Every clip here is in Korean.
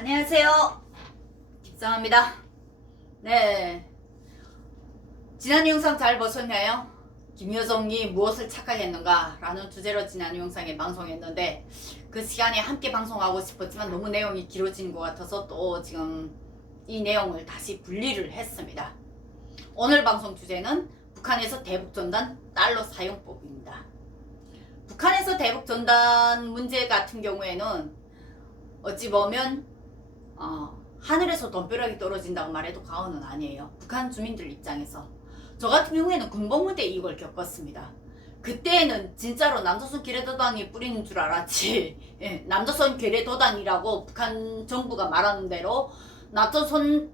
안녕하세요. 김상아입니다. 네. 지난 영상 잘 보셨나요? 김여정이 무엇을 착각했는가? 라는 주제로 지난 영상에 방송했는데 그 시간에 함께 방송하고 싶었지만 너무 내용이 길어지는 것 같아서 또 지금 이 내용을 다시 분리를 했습니다. 오늘 방송 주제는 북한에서 대북전단 달러 사용법입니다. 북한에서 대북전단 문제 같은 경우에는 어찌 보면 하늘에서 돈벼락이 떨어진다고 말해도 과언은 아니에요. 북한 주민들 입장에서. 저 같은 경우에는 군복무 때 이걸 겪었습니다. 그때는 진짜로 남조선 괴뢰도단이 뿌리는 줄 알았지. 예, 남조선 괴뢰도단이라고 북한 정부가 말하는 대로 남조선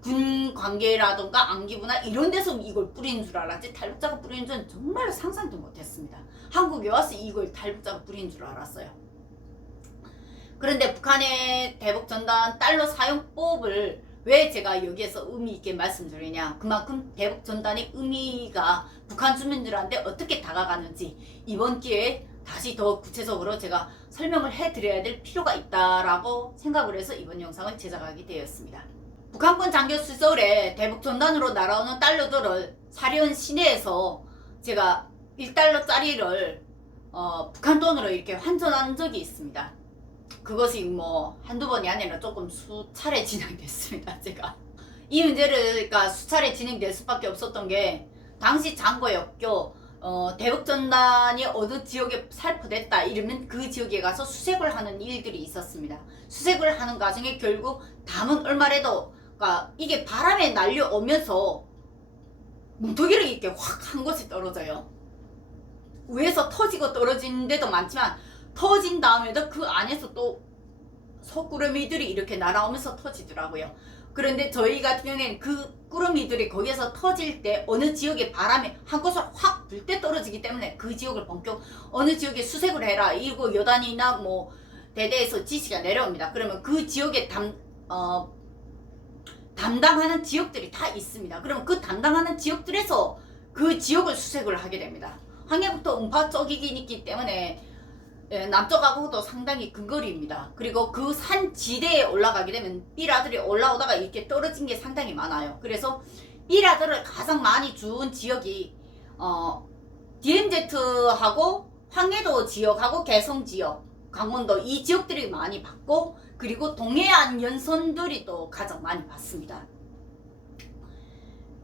군 관계라던가 안기부나 이런 데서 이걸 뿌리는 줄 알았지, 탈북자가 뿌리는 줄은 정말로 상상도 못했습니다. 한국에 와서 이걸 탈북자가 뿌리는 줄 알았어요. 그런데 북한의 대북전단 달러 사용법을 왜 제가 여기에서 의미 있게 말씀드리냐, 그만큼 대북전단의 의미가 북한 주민들한테 어떻게 다가가는지 이번 기회에 다시 더 구체적으로 제가 설명을 해드려야 될 필요가 있다라고 생각을 해서 이번 영상을 제작하게 되었습니다. 북한군 장교 시절에 대북전단으로 날아오는 달러들을 사려온 시내에서 제가 1달러짜리를 북한 돈으로 이렇게 환전한 적이 있습니다. 그것이 한두 번이 아니라 조금 수차례 진행됐습니다. 제가 이 문제를 그러니까 수차례 진행될 수밖에 없었던 게, 당시 장고역교 대북전단이 어느 지역에 살포됐다 이러면 그 지역에 가서 수색을 하는 일들이 있었습니다. 수색을 하는 과정에 결국 담은 얼마래도 그러니까 이게 바람에 날려오면서 뭉텅이를 이렇게 확 한 곳에 떨어져요. 위에서 터지고 떨어진 데도 많지만 터진 다음에도 그 안에서 또 소꾸러미들이 이렇게 날아오면서 터지더라고요. 그런데 저희 같은 경우에는 그 꾸러미들이 거기에서 터질 때 어느 지역의 바람에 한 곳을 확 불 때 떨어지기 때문에 그 지역을 본격 어느 지역에 수색을 해라 이거 여단이나 대대에서 지시가 내려옵니다. 그러면 그 지역에 담당하는 지역들이 다 있습니다. 그러면 그 담당하는 지역들에서 그 지역을 수색을 하게 됩니다. 항해부터 음파 쪽이긴 있기 때문에 남쪽하고도 상당히 근거리입니다. 그리고 그 산 지대에 올라가게 되면 삐라들이 올라오다가 이렇게 떨어진 게 상당히 많아요. 그래서 삐라들을 가장 많이 준 지역이 DMZ하고 황해도 지역하고 개성 지역, 강원도 이 지역들이 많이 받고, 그리고 동해안 연선들이 또 가장 많이 받습니다.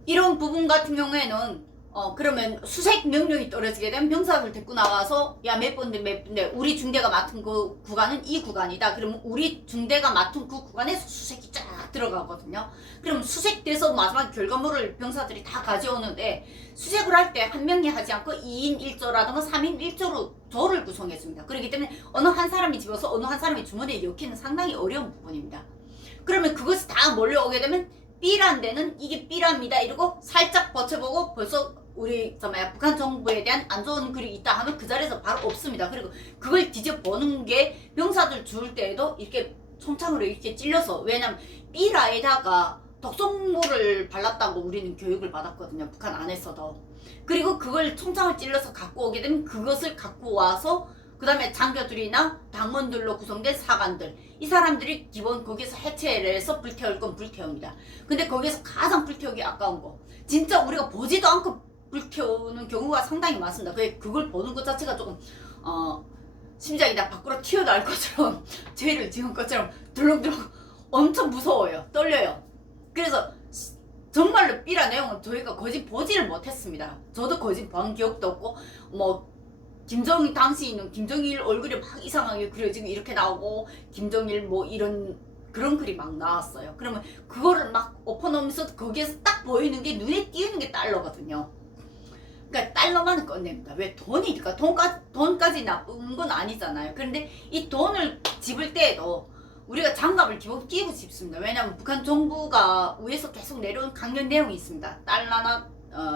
이런 부분 같은 경우에는 그러면 수색 명령이 떨어지게 되면 병사들 데리고 나와서 야 몇 분대 우리 중대가 맡은 그 구간은 이 구간이다. 그러면 우리 중대가 맡은 그 구간에서 수색이 쫙 들어가거든요. 그럼 수색돼서 마지막 결과물을 병사들이 다 가져오는데, 수색을 할 때 한 명이 하지 않고 2인 1조라든가 3인 1조로 조를 구성해줍니다. 그렇기 때문에 어느 한 사람이 집어서 어느 한 사람의 주머니에 넣기는 상당히 어려운 부분입니다. 그러면 그것이 다 몰려오게 되면 B란 데는 이게 B랍니다 이러고 살짝 버텨보고 벌써 우리 북한 정부에 대한 안 좋은 글이 있다 하면 그 자리에서 바로 없습니다. 그리고 그걸 뒤져보는 게 병사들 줄 때에도 이렇게 총창으로 이렇게 찔려서, 왜냐면 B라에다가 독성물을 발랐다고 우리는 교육을 받았거든요. 북한 안에서도. 그리고 그걸 총창을 찔러서 갖고 오게 되면 그것을 갖고 와서 그 다음에 장교들이나 당원들로 구성된 사관들, 이 사람들이 기본 거기서 해체를 해서 불태울 건 불태웁니다. 근데 거기서 가장 불태우기 아까운 거, 진짜 우리가 보지도 않고 불태우는 경우가 상당히 많습니다. 그걸 보는 것 자체가 조금 심장이 다 밖으로 튀어나올 것처럼 죄를 지은 것처럼 들렁들렁 엄청 무서워요. 떨려요. 그래서 정말로 삐라 내용은 저희가 거짓 보지를 못했습니다. 저도 거짓 본 기억도 없고, 당시 있는 김정일 얼굴이 막 이상하게 그려지고 이렇게 나오고, 김정일 이런 그런 글이 막 나왔어요. 그러면 그거를 막 엎어놓으면서 거기에서 딱 보이는 게, 눈에 띄는 게 달러거든요. 그러니까 달러만 꺼냅니다. 왜? 돈이니까. 돈까지 나쁜 건 아니잖아요. 그런데 이 돈을 집을 때에도 우리가 장갑을 기본 끼고 집습니다. 왜냐하면 북한 정부가 위에서 계속 내려온 강연 내용이 있습니다. 달러나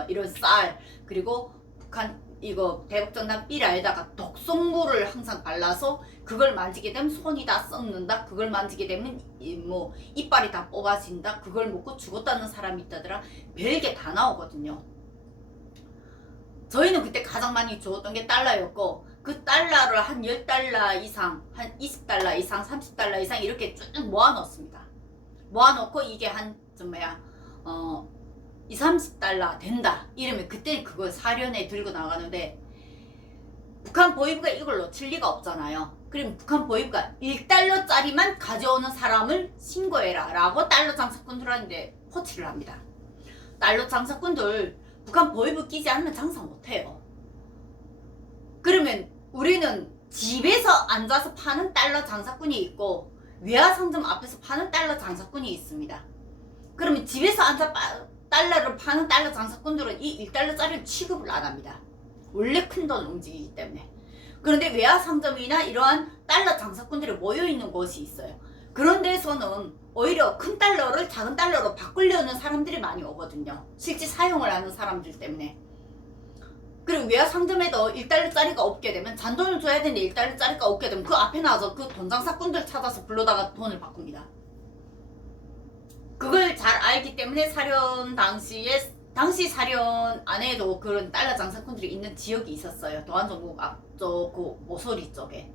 이런 쌀, 그리고 북한 이거 대북전단 삐라에다가 독성물을 항상 발라서 그걸 만지게 되면 손이 다 썩는다. 그걸 만지게 되면 이빨이 다 뽑아진다. 그걸 먹고 죽었다는 사람이 있다더라. 별게 다 나오거든요. 저희는 그때 가장 많이 주었던 게 달러였고, 그 달러를 한 10달러 이상, 한 20달러 이상, 30달러 이상 이렇게 쭉 모아놓습니다. 모아놓고 이게 한, 2, 30달러 된다 이러면 그때 그걸 사련에 들고 나가는데, 북한 보위부가 이걸 놓칠 리가 없잖아요. 그럼 북한 보위부가 1달러짜리만 가져오는 사람을 신고해라 라고 달러 장사꾼들한테 호치를 합니다. 달러 장사꾼들 북한 보위부 끼지 않으면 장사 못해요. 그러면 우리는 집에서 앉아서 파는 달러 장사꾼이 있고 외화상점 앞에서 파는 달러 장사꾼이 있습니다. 그러면 집에서 앉아 달러를 파는 달러 장사꾼들은 이 1달러짜리를 취급을 안 합니다. 원래 큰 돈을 움직이기 때문에. 그런데 외화상점이나 이러한 달러 장사꾼들이 모여있는 곳이 있어요. 그런 데서는 오히려 큰 달러를 작은 달러로 바꾸려는 사람들이 많이 오거든요. 실제 사용을 하는 사람들 때문에. 그리고 외화상점에도 1달러짜리가 없게 되면 잔돈을 줘야 되는데 1달러짜리가 없게 되면 그 앞에 나와서 그 돈장사꾼들 찾아서 불러다가 돈을 바꿉니다. 그걸 잘 알기 때문에 사련 당시 사련 안에도 그런 달러 장사꾼들이 있는 지역이 있었어요. 도안전국 앞쪽 그 모서리 쪽에.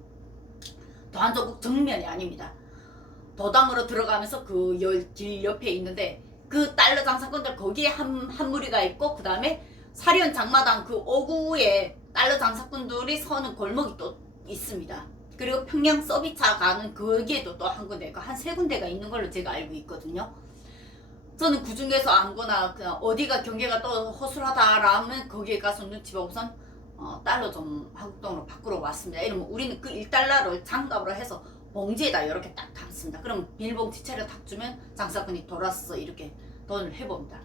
도안전국 정면이 아닙니다. 도당으로 들어가면서 그 길 옆에 있는데 그 달러 장사꾼들 거기에 한 무리가 있고, 그 다음에 사련 장마당 그 오구에 달러 장사꾼들이 서는 골목이 또 있습니다. 그리고 평양 서비차 가는 거기에도 또 한 군데, 한 세 군데가 있는 걸로 제가 알고 있거든요. 저는 그 중에서 아무거나 그냥 어디가 경계가 또 허술하다라면 거기에 가서 눈치 보고선 달러 좀 한국 돈으로 바꾸러 왔습니다. 이러면 우리는 그 1달러를 장갑으로 해서 봉지에다 이렇게 딱 담습니다. 그럼 비닐봉지채를 딱 주면 장사꾼이 돌아서 이렇게 돈을 해봅니다.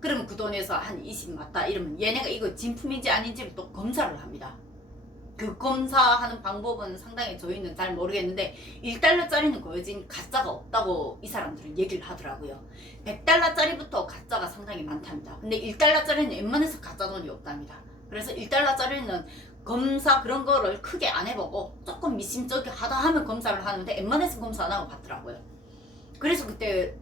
그러면 그 돈에서 한 20 맞다 이러면 얘네가 이거 진품인지 아닌지를 또 검사를 합니다. 그 검사하는 방법은 상당히 저희는 잘 모르겠는데 1달러짜리는 거진 가짜가 없다고 이 사람들은 얘기를 하더라고요. 100달러짜리부터 가짜가 상당히 많답니다. 근데 1달러짜리는 웬만해서 가짜 돈이 없답니다. 그래서 1달러짜리는 검사 그런 거를 크게 안 해보고 조금 미심쩍하다 하면 검사를 하는데 웬만해서 검사 안 하고 받더라고요. 그래서 그때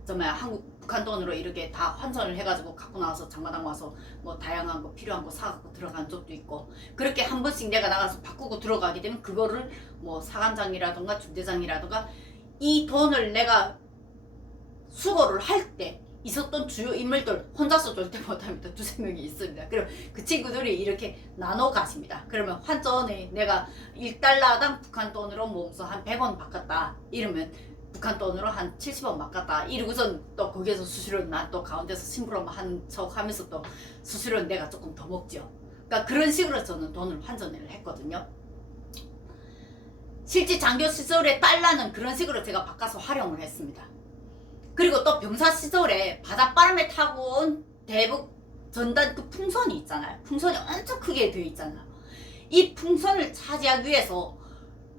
북한 돈으로 이렇게 다 환전을 해가지고 갖고 나와서 장마당 와서 뭐 다양한 거 필요한 거 사갖고 들어간 적도 있고, 그렇게 한 번씩 내가 나가서 바꾸고 들어가게 되면 그거를 뭐 사관장이라든가 중대장이라든가 이 돈을 내가 수거를 할 때 있었던 주요 인물들 혼자서 절대 못합니다. 두세 명이 있습니다. 그럼 그 친구들이 이렇게 나눠 가십니다. 그러면 환전에 내가 1달러당 북한 돈으로 몸소 한 100원 바꿨다 이러면 북한 돈으로 한 70원 바꿨다 이러고선 또 거기에서 수수료 난 또 가운데서 심부름 한 척 하면서 또 수수료는 내가 조금 더 먹죠. 그러니까 그런 식으로 저는 돈을 환전을 했거든요. 실제 장교 시절에 달러는 그런 식으로 제가 바꿔서 활용을 했습니다. 그리고 또 병사 시절에 바닷바람에 타고 온 대북 전단 그 풍선이 있잖아요. 풍선이 엄청 크게 되어 있잖아요. 이 풍선을 차지하기 위해서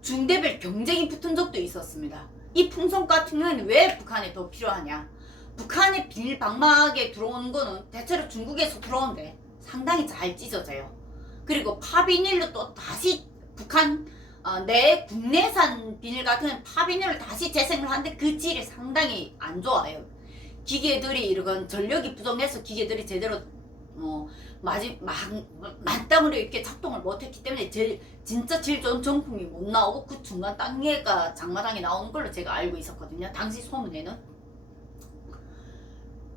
중대별 경쟁이 붙은 적도 있었습니다. 이 풍선 같은 경우에는 왜 북한에 더 필요하냐? 북한의 비닐 방막에 들어오는 거는 대체로 중국에서 들어오는데 상당히 잘 찢어져요. 그리고 파비닐로 또 다시 북한 내 국내산 비닐 같은 경우는 파비닐을 다시 재생을 하는데 그 질이 상당히 안 좋아요. 기계들이 이런 전력이 부족해서 기계들이 제대로 만땅으로 이렇게 작동을 못했기 때문에 진짜 질 좋은 정품이 못 나오고 그 중간 단계가 장마당에 나오는 걸로 제가 알고 있었거든요. 당시 소문에는.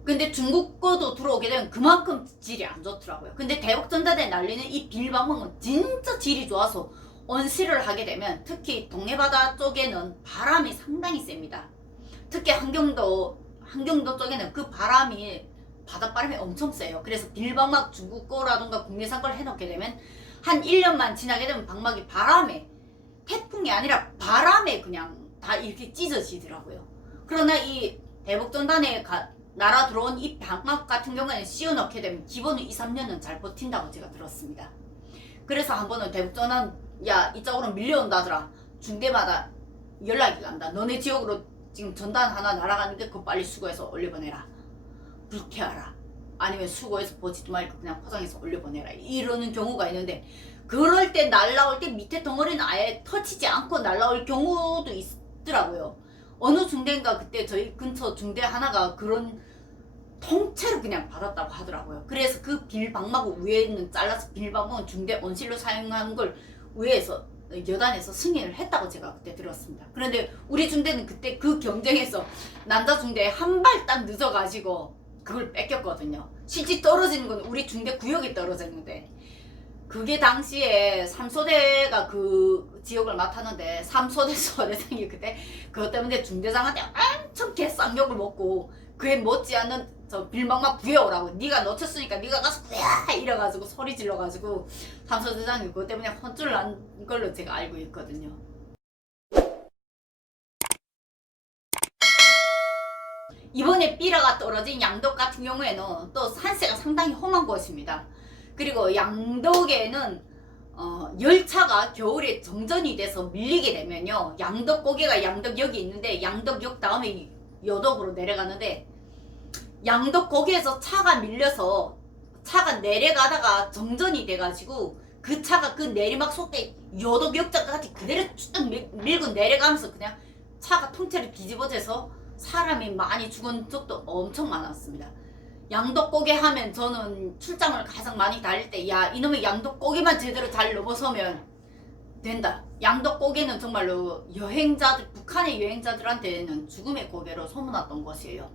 근데 중국 거도 들어오게 되면 그만큼 질이 안 좋더라고요. 근데 대북전단에 날리는 이 비닐방망은 진짜 질이 좋아서 온실을 하게 되면 특히 동해바다 쪽에는 바람이 상당히 셉니다. 특히 한경도 쪽에는 그 바람이 바닷바람이 엄청 세요. 그래서 비닐방막 중국 거라든가 국내산 걸 해놓게 되면 한 1년만 지나게 되면 방막이 바람에, 태풍이 아니라 바람에 그냥 다 이렇게 찢어지더라고요. 그러나 이 대북전단에 날아 들어온 이 방막 같은 경우에는 씌워넣게 되면 기본은 2, 3년은 잘 버틴다고 제가 들었습니다. 그래서 한 번은 대북전단 야 이쪽으로 밀려온다더라. 중대마다 연락이 간다. 너네 지역으로 지금 전단 하나 날아가는데 그거 빨리 수거해서 올려보내라. 불쾌하라. 아니면 수거해서 보지도 말고 그냥 포장해서 올려보내라. 이러는 경우가 있는데 그럴 때 날라올 때 밑에 덩어리는 아예 터치지 않고 날라올 경우도 있더라고요. 어느 중대인가 그때 저희 근처 중대 하나가 그런 통째로 그냥 받았다고 하더라고요. 그래서 그 비닐방막 위에는 잘라서 비닐방막은 중대 온실로 사용하는 걸 의회에서 여단에서 승인을 했다고 제가 그때 들었습니다. 그런데 우리 중대는 그때 그 경쟁에서 남자 중대에 한 발 딱 늦어가지고 그걸 뺏겼거든요. 실제 떨어지는 건 우리 중대 구역이 떨어졌는데, 그게 당시에 삼소대가 그 지역을 맡았는데 삼소대 소대장이 그때 그것 때문에 중대장한테 엄청 개쌍욕을 먹고, 그에 못지않은 저 빌망막 구해오라고, 네가 놓쳤으니까 네가 가서 구해 이래가지고 소리 질러가지고 삼소대장이 그것 때문에 혼쭐 난 걸로 제가 알고 있거든요. 이번에 삐라가 떨어진 양덕 같은 경우에는 또 산세가 상당히 험한 곳입니다. 그리고 양덕에는 열차가 겨울에 정전이 돼서 밀리게 되면요, 양덕고개가 양덕역이 있는데 양덕역 다음에 여덕으로 내려가는데, 양덕고개에서 차가 밀려서 차가 내려가다가 정전이 돼가지고 그 차가 그 내리막 속에 여덕역까지 그대로 쭉 밀고 내려가면서 그냥 차가 통째로 뒤집어져서 사람이 많이 죽은 적도 엄청 많았습니다. 양덕고개 하면 저는 출장을 가장 많이 다닐 때, 야, 이놈의 양덕고개만 제대로 잘 넘어서면 된다. 양덕고개는 정말로 여행자들, 북한의 여행자들한테는 죽음의 고개로 소문났던 곳이에요.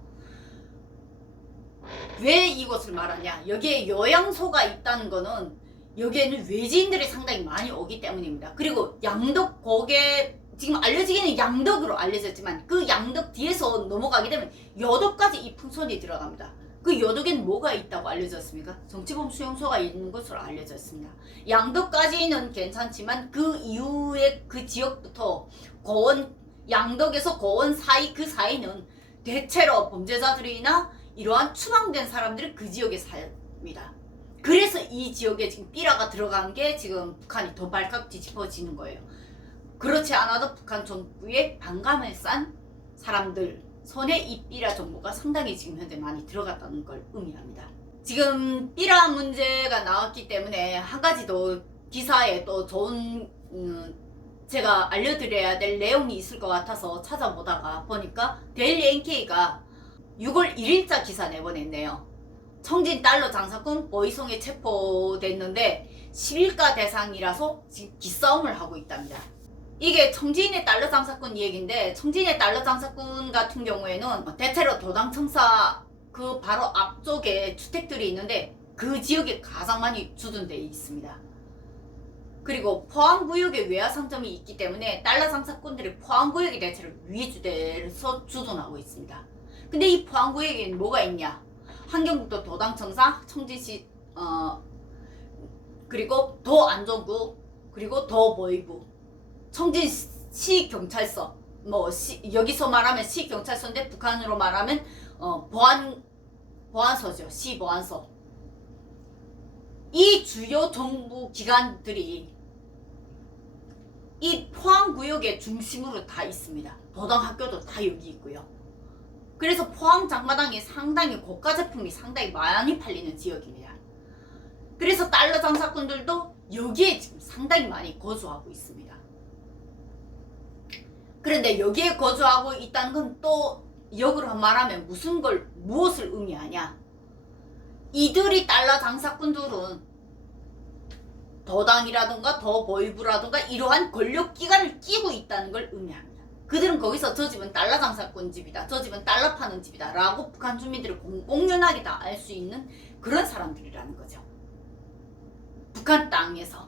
왜 이곳을 말하냐? 여기에 요양소가 있다는 거는 여기에는 외지인들이 상당히 많이 오기 때문입니다. 그리고 양덕고개, 지금 알려지기는 양덕으로 알려졌지만 그 양덕 뒤에서 넘어가게 되면 여덕까지 이 풍선이 들어갑니다. 그 여덕에는 뭐가 있다고 알려졌습니까? 정치범 수용소가 있는 것으로 알려졌습니다. 양덕까지는 괜찮지만 그 이후에 그 지역부터 고원, 양덕에서 고원 사이, 그 사이는 대체로 범죄자들이나 이러한 추방된 사람들이 그 지역에 삽니다. 그래서 이 지역에 지금 삐라가 들어간 게 지금 북한이 더 발칵 뒤집어지는 거예요. 그렇지 않아도 북한 정부에 반감을 싼 사람들 손에 이 삐라 정보가 상당히 지금 현재 많이 들어갔다는 걸 의미합니다. 지금 삐라 문제가 나왔기 때문에 한 가지 더 기사에 또 좋은 제가 알려드려야 될 내용이 있을 것 같아서 찾아보다가 보니까 데일리 NK가 6월 1일자 기사 내보냈네요. 청진 달러 장사꾼 보이송에 체포됐는데 10일가 대상이라서 지금 기싸움을 하고 있답니다. 이게 청진의 달러 장사꾼 얘기인데, 청진의 달러 장사꾼 같은 경우에는 대체로 도당청사 그 바로 앞쪽에 주택들이 있는데 그 지역에 가장 많이 주둔되어 있습니다. 그리고 포항구역에 외화상점이 있기 때문에 달러 장사꾼들이 포항구역에 대체로 위주돼서 주둔하고 있습니다. 근데 이 포항구역에는 뭐가 있냐? 환경북도 도당청사, 청진시, 그리고 도안전구, 그리고 도보위부, 청진시경찰서, 여기서 말하면 시경찰서인데 북한으로 말하면 보안소죠. 시보안소. 이 주요 정부 기관들이 이 포항구역의 중심으로 다 있습니다. 도당학교도 다 여기 있고요. 그래서 포항 장마당이 상당히 고가 제품이 상당히 많이 팔리는 지역입니다. 그래서 달러 장사꾼들도 여기에 지금 상당히 많이 거주하고 있습니다. 그런데 여기에 거주하고 있다는 건 또 역으로 말하면 무엇을 의미하냐? 이들이 달러 장사꾼들은 도당이라든가 도보위부라든가 이러한 권력기관을 끼고 있다는 걸 의미합니다. 그들은 거기서 저 집은 달러 장사꾼 집이다, 저 집은 달러 파는 집이다 라고 북한 주민들이 공공연하게 다 알 수 있는 그런 사람들이라는 거죠. 북한 땅에서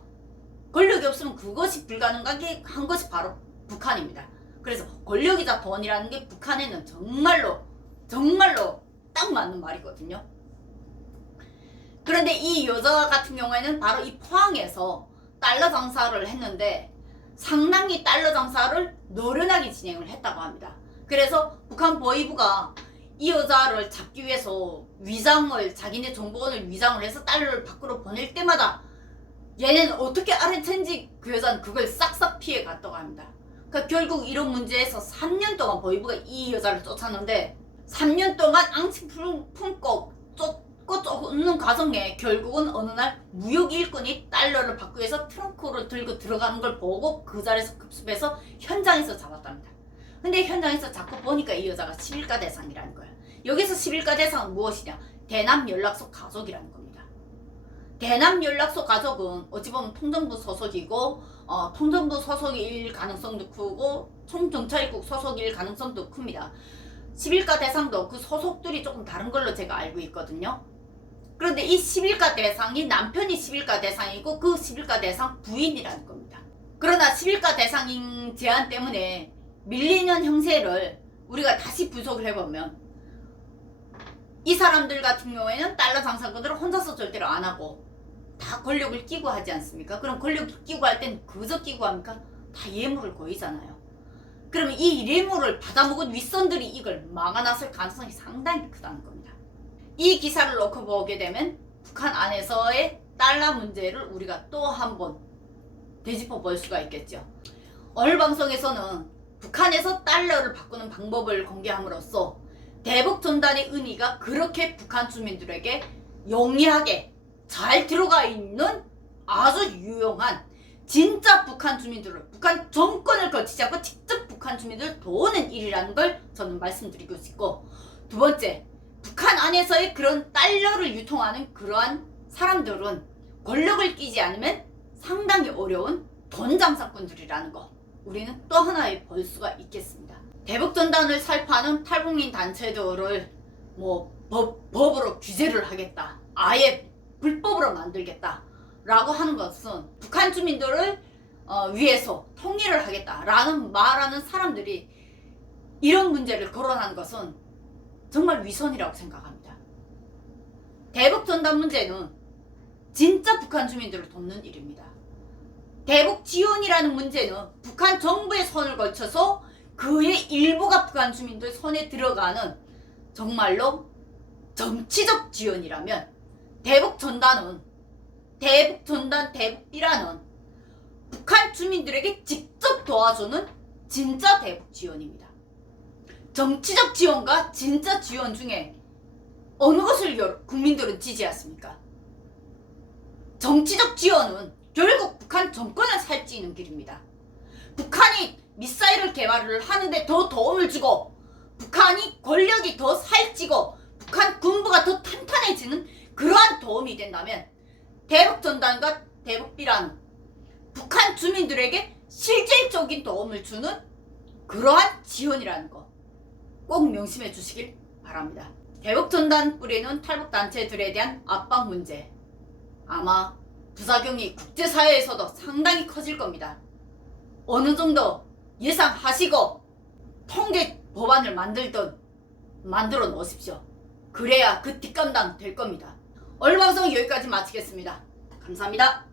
권력이 없으면 그것이 불가능한 것이 바로 북한입니다. 그래서 권력이자 돈이라는 게 북한에는 정말로 딱 맞는 말이거든요. 그런데 이 여자 같은 경우에는 바로 이 포항에서 달러 장사를 했는데 상당히 달러 장사를 노련하게 진행을 했다고 합니다. 그래서 북한 보위부가 이 여자를 잡기 위해서 자기네 정보원을 위장을 해서 달러를 밖으로 보낼 때마다 얘네는 어떻게 알아챈지 그 여자는 그걸 싹싹 피해 갔다고 합니다. 그러니까 결국 이런 문제에서 3년 동안 보위부가 이 여자를 쫓았는데 3년 동안 앙치 품고 쫓는 과정에 결국은 어느 날 무역 일꾼이 달러를 받기 위해서 트렁크를 들고 들어가는 걸 보고 그 자리에서 급습해서 현장에서 잡았답니다. 근데 현장에서 잡고 보니까 이 여자가 10일가 대상이라는 거예요. 여기서 10일가 대상은 무엇이냐? 대남연락소 가족이라는 겁니다. 대남연락소 가족은 어찌 보면 통정부 소속이고 통전부 소속일 가능성도 크고 총정찰국 소속일 가능성도 큽니다. 11가 대상도 그 소속들이 조금 다른 걸로 제가 알고 있거든요. 그런데 이 11가 대상이 남편이 11가 대상이고 그 11가 대상 부인이라는 겁니다. 그러나 11가 대상인 제한 때문에 밀리는 형세를 우리가 다시 분석을 해보면 이 사람들 같은 경우에는 달러 장사꾼들은 혼자서 절대로 안 하고 다 권력을 끼고 하지 않습니까? 그럼 권력을 끼고 할 땐 그저 끼고 합니까? 다 예물을 거이잖아요. 그러면 이 예물을 받아먹은 윗선들이 이걸 막아놨을 가능성이 상당히 크다는 겁니다. 이 기사를 놓고 보게 되면 북한 안에서의 달러 문제를 우리가 또 한 번 되짚어 볼 수가 있겠죠. 오늘 방송에서는 북한에서 달러를 바꾸는 방법을 공개함으로써 대북전단의 의미가 그렇게 북한 주민들에게 용이하게 잘 들어가 있는 아주 유용한 진짜 북한 주민들을 북한 정권을 거치지 않고 직접 북한 주민들을 도우는 일이라는 걸 저는 말씀드리고 싶고, 두 번째, 북한 안에서의 그런 달러를 유통하는 그러한 사람들은 권력을 끼지 않으면 상당히 어려운 돈 장사꾼들이라는 거 우리는 또 하나에 볼 수가 있겠습니다. 대북전단을 살포하는 탈북민 단체들을 법으로 규제를 하겠다, 아예 불법으로 만들겠다 라고 하는 것은 북한 주민들을 위해서 통일을 하겠다라는 말하는 사람들이 이런 문제를 거론하는 것은 정말 위선이라고 생각합니다. 대북전단 문제는 진짜 북한 주민들을 돕는 일입니다. 대북 지원이라는 문제는 북한 정부의 손을 거쳐서 그의 일부가 북한 주민들 손에 들어가는 정말로 정치적 지원이라면, 대북전단, 대북비라는 북한 주민들에게 직접 도와주는 진짜 대북 지원입니다. 정치적 지원과 진짜 지원 중에 어느 것을 국민들은 지지했습니까? 정치적 지원은 결국 북한 정권을 살찌는 길입니다. 북한이 미사일을 개발을 하는데 더 도움을 주고, 북한이 권력이 더 살찌고, 북한 군부가 더 탄탄해지는 그러한 도움이 된다면, 대북전단과 대북비라는 북한 주민들에게 실질적인 도움을 주는 그러한 지원이라는 거 꼭 명심해 주시길 바랍니다. 대북전단 뿌리는 탈북단체들에 대한 압박 문제, 아마 부작용이 국제사회에서도 상당히 커질 겁니다. 어느 정도 예상하시고 통제 법안을 만들어 놓으십시오. 그래야 그 뒷감당 될 겁니다. 오늘 방송 여기까지 마치겠습니다. 감사합니다.